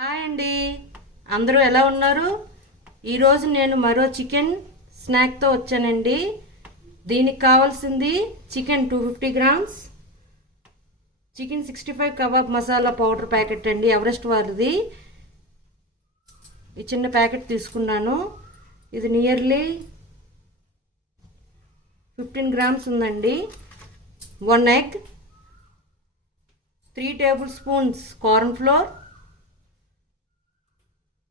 Hi అండి, అందరూ ఎలా ఉన్నారు? ఈరోజు నేను మరో చికెన్ స్నాక్తో వచ్చానండి. దీనికి కావాల్సింది chicken 250 grams, chicken 65 kebab masala powder packet అండి, ఎవరెస్ట్ వారిది. ఈ చిన్న ప్యాకెట్ తీసుకున్నాను. ఇది నియర్లీ 15 గ్రామ్స్ ఉందండి. 1 egg, 3 table spoons corn flour,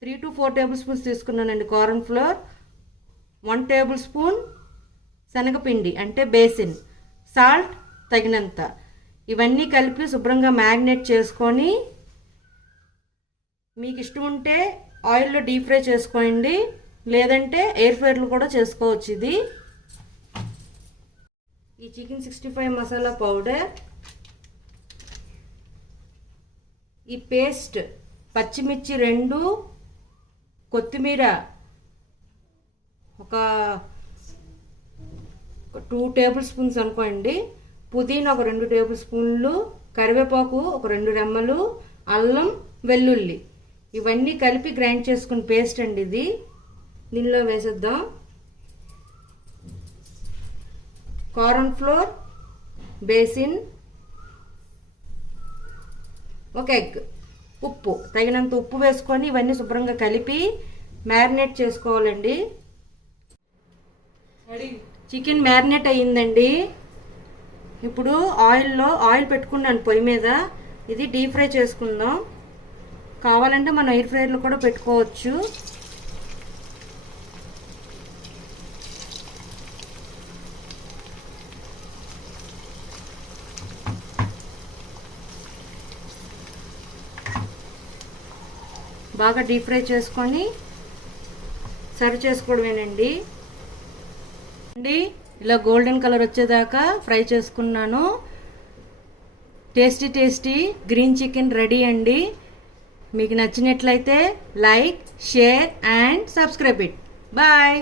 3 to 4 table spoons తీసుకున్నానండి కార్న్ ఫ్లోర్, 1 టేబుల్ స్పూన్ శనగపిండి అంటే బేసిన్, సాల్ట్ తగినంత. ఇవన్నీ కలిపి శుభ్రంగా మ్యారినేట్ చేసుకొని మీకు ఇష్టం ఉంటే ఆయిల్లో డీప్ ఫ్రై చేసుకోండి, లేదంటే ఎయిర్ ఫ్రైర్లో కూడా చేసుకోవచ్చు. ఇది ఈ చికెన్ 65 మసాలా పౌడర్, ఈ పేస్ట్, పచ్చిమిర్చి 2, కొత్తిమీర ఒక 2 టేబుల్ స్పూన్స్ అనుకోండి, పుదీనా ఒక 2 టేబుల్ స్పూన్లు, కరివేపాకు ఒక 2 రెమ్మలు, అల్లం వెల్లుల్లి ఇవన్నీ కలిపి గ్రైండ్ చేసుకుని పేస్ట్ అండి. ఇది దీనిలో వేసేద్దాం. కార్న్ ఫ్లోర్, బేసిన్, ఒక ఎగ్, ఉప్పు తగినంత ఉప్పు వేసుకొని ఇవన్నీ శుభ్రంగా కలిపి మ్యారినేట్ చేసుకోవాలండి. చికెన్ మ్యారినేట్ అయ్యిందండి. ఇప్పుడు ఆయిల్ పెట్టుకున్నాను పొయ్యి మీద. ఇది డీప్ ఫ్రై చేసుకుందాం. కావాలంటే మనం ఎయిర్ ఫ్రైర్లో కూడా పెట్టుకోవచ్చు. బాగా డీప్ ఫ్రై చేసుకొని సర్వ్ చేసుకోవడమేనండి. ఇలా గోల్డెన్ కలర్ వచ్చేదాకా ఫ్రై చేసుకున్నాను. టేస్టీ గ్రీన్ చికెన్ రెడీ అండి. మీకు నచ్చినట్లయితే like, share and subscribe it. Bye.